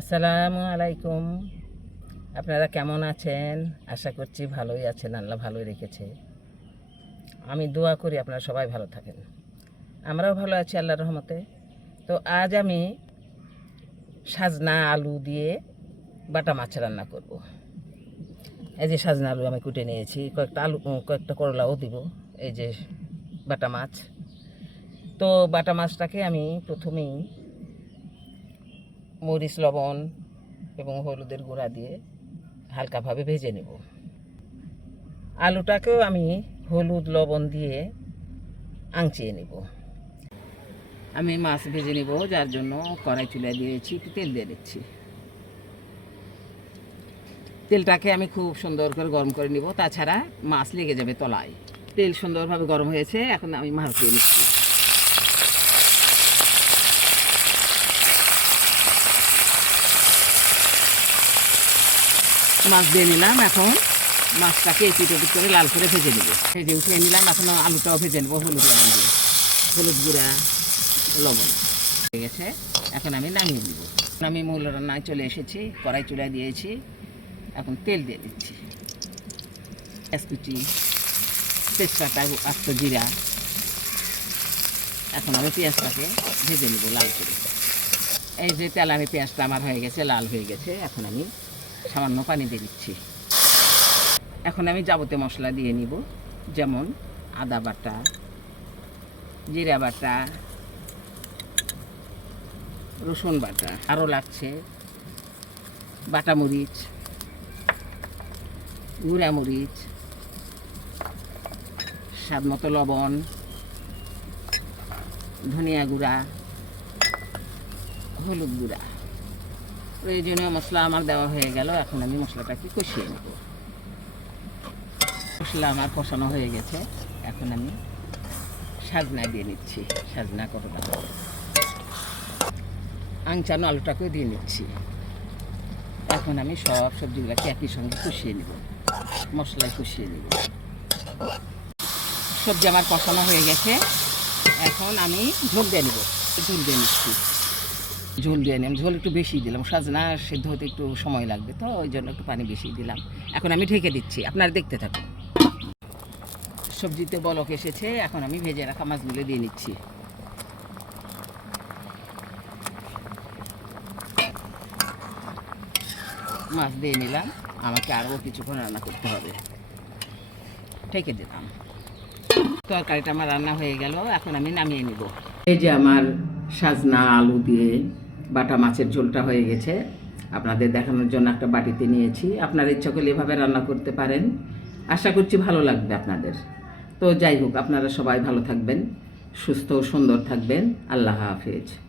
আসসালামু আলাইকুম। আপনারা কেমন আছেন? আশা করছি ভালোই আছেন, আল্লাহ ভালোই রেখেছে। আমি দোয়া করি আপনারা সবাই ভালো থাকেন। আমরাও ভালো আছি আল্লাহর রহমতে। তো আজ আমি সাজনা আলু দিয়ে বাটা মাছ রান্না করব। এই যে সাজনা আলু আমি কুটে নিয়েছি, কয়েকটা আলু কয়েকটা করলাও দিব, এই যে বাটা মাছ। তো বাটা মাছটাকে আমি প্রথমেই মরিচ, লবণ এবং হলুদের গুঁড়া দিয়ে হালকাভাবে ভেজে নেব। আলুটাকেও আমি হলুদ, লবণ দিয়ে আংচিয়ে নেব। আমি মাছ ভেজে নেব, যার জন্য কড়াই চুলা দিয়েছি, একটু তেল দিয়ে দিচ্ছি। তেলটাকে আমি খুব সুন্দর করে গরম করে নিব, তাছাড়া মাছ লেগে যাবে তলায়। তেল সুন্দরভাবে গরম হয়েছে, এখন আমি মাছ দিয়ে নিচ্ছি। মাছ দিয়ে নিলাম এখন। মাছটাকে এপিট ওপিট করে লাল করে ভেজে নেব। ভেজে উঠিয়ে নিলাম, এখন আলুটাও ভেজে নেব, হলুদ লবণ দিয়ে। হলুদ গুঁড়া, লবণ। হয়ে গেছে। এখন আমি নামিয়ে দিব আমি মূল রান্নায় চলে এসেছি, কড়াই চুলায় দিয়েছি। এখন তেল দিয়ে দিচ্ছি। এসকুচি, তেজপাতা, আস্ত জিরা। এখন আমি পেঁয়াজটাকে ভেজে নেব লাল করে। এই যে তেল আমি, পেঁয়াজটা আমার হয়ে গেছে, লাল হয়ে গেছে। এখন আমি সামান্য পানি দিয়ে দিচ্ছি। এখন আমি যাবতীয় মশলা দিয়ে নিব, যেমন আদা বাটা, জিরা বাটা, রসুন বাটা। আরও লাগছে বাটা মরিচ গুঁড়া মরিচ স্বাদ মতো লবণ, ধনিয়া গুঁড়া, হলুদ গুঁড়া। প্রয়োজনীয় মশলা আমার দেওয়া হয়ে গেল, এখন আমি মশলাটাকে কষিয়ে নেব। মশলা আমার কষানো হয়ে গেছে, এখন আমি সাজনা দিয়ে নিচ্ছি, সাজনা কতটা আংচানো আলুটাকেও দিয়ে নিচ্ছি। এখন আমি সব সবজিগুলোকে একই সঙ্গে কষিয়ে নেব, মশলায় কষিয়ে নেব। সবজি আমার কষানো হয়ে গেছে, এখন আমি ঝোল দিয়ে নেব, ঝোল দিয়ে নিচ্ছি। ঝোল দিয়ে নিলাম, ঝোল একটু বেশি দিলাম, সাজনা সেদ্ধ হতে একটু সময় লাগবে, তো ওই জন্য একটু পানি বেশি দিলাম। এখন আমি ঢেকে দিচ্ছি, আপনারা দেখতে থাকুন। সবজিতে বলক এসেছে, এখন আমি ভেজে রাখা মাছগুলো দিয়ে নিচ্ছি। মাছ দিয়ে নিলাম, আমাকে আরও কিছুক্ষণ রান্না করতে হবে। ঢেকে দিলাম। তরকারিটা আমার রান্না হয়ে গেল, এখন আমি নামিয়ে নিব। এই যে আমার সাজনা আলু দিয়ে বাটা মাছের ঝোলটা হয়ে গেছে। আপনাদের দেখানোর জন্য একটা বাটিতে নিয়েছি। আপনার ইচ্ছা করলে এভাবে রান্না করতে পারেন। আশা করছি ভালো লাগবে আপনাদের। তো যাই হোক, আপনারা সবাই ভালো থাকবেন, সুস্থ ও সুন্দর থাকবেন। আল্লাহ হাফেজ।